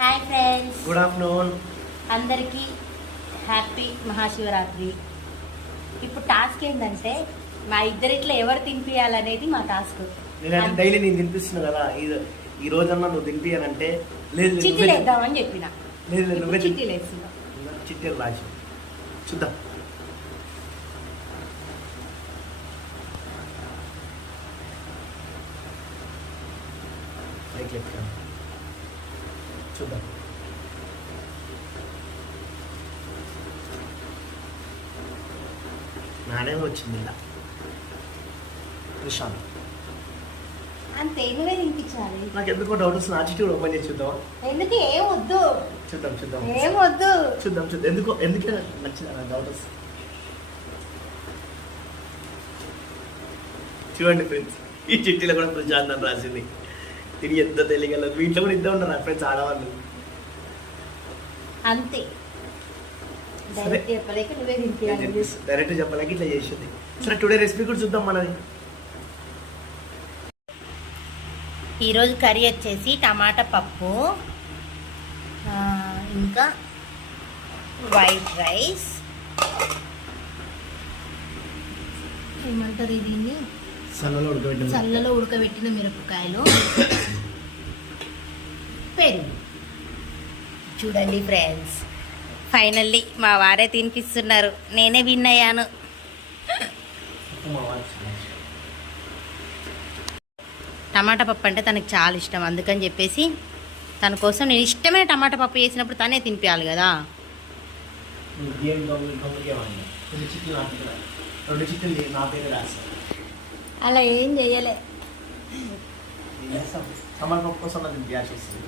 Hi friends, good afternoon అందరికీ happy Mahashivratri. ఇప్పుడు task ఏంటంటే మా ఇద్దరిట్లో ఎవరు తినిపియాలనేది మా టాస్క్. నేనంటే డైలీ నేను తినిపిస్తున్నా కదా, ఈ రోజన్నా నువ్వు తినిపియాలంటే లేదు చిట్టీలు వేద్దామని చెప్పిన. లేదు నువ్వే చిట్టీలు వేస్తున్నా. చిట్టీలు రాజు చూద్దాం. చూద్దాం. నానే వచ్చింది ఇలా ప్రశాంత్. అంతే, నువ్వే తినిపించాలి. నాకు ఎందుకో డౌట్ వస్తుంది. ఆటిట్యూడ్ ఓపెన్ చేసి చూద్దాం. ఎందుకు? ఏం వద్దు, చూద్దాం చూద్దాం ఏం వద్దు, చూద్దాం చూద్దాం. ఎందుకే నచ్చింది నాకు డౌట్ వస్తుంది. చూడండి ఫ్రెండ్స్, ఈ చిట్టీలో కూడా ప్రశాంత్ అని రాసింది. తిరిగి ఎంత తెలియగలరు. మీ ఇంట్లో కూడా ఇద్దరు ఉన్నారు ఫ్రెండ్స్, ఆడవాళ్ళు. అంతే. డైరెక్ట్ చెప్పలేక నువ్వే తినిపించాలి. డైరెక్ట్ చెప్పలేక ఇట్లా చేసింది. సరే, టుడే రెసిపీ కూడా చూద్దాం మనది. ఈరోజు కర్రీ వచ్చేసి టమాటా పప్పు, ఇంకా వైట్ రైస్, ఏమంటారు దీన్ని, చల్లలో ఉడకబెట్టిన మిరపకాయలు, పెరుగు. చూడండి ఫ్రెండ్స్, ఫైనల్లీ మా వారే తినిపిస్తున్నారు. నేనే విన్ అయ్యాను. టమాటా పప్పు అంటే తనకు చాలా ఇష్టం, అందుకని చెప్పేసి తన కోసం నేను ఇష్టమైన టమాటా పప్పు చేసినప్పుడు తనే తినిపించాలి కదా. అలా ఏం చెయ్యలే. టమాటా పప్పు కోసం నాకు గ్యాస్ వస్తుంది.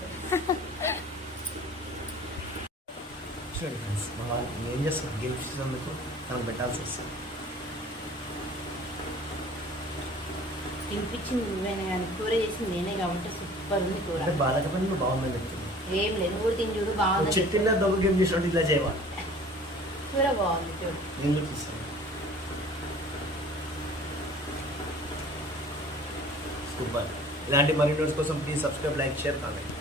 ఏం చేస్తాను, గెలిచినందుకు తనకు పెట్టాల్సి వస్తుంది. తినిపించింది నువ్వేనే కానీ కూర చేసింది నేనే కాబట్టి సూపర్ ఉంది కూర. అంటే బాధకపోయినా బాగుందని చెప్తుంది. ఏం లేదు, ఊరు తిని చూడు బాగుంది. చెట్టిలో దొంగ గేమ్ చేసినట్టు ఇలా చేయవాలి. కూర బాగుంది చూడు. నేను కూడా చూస్తాను. సూపర్. ఇలాంటి మరిన్ని నోట్స్ కోసం please subscribe, like, share comment.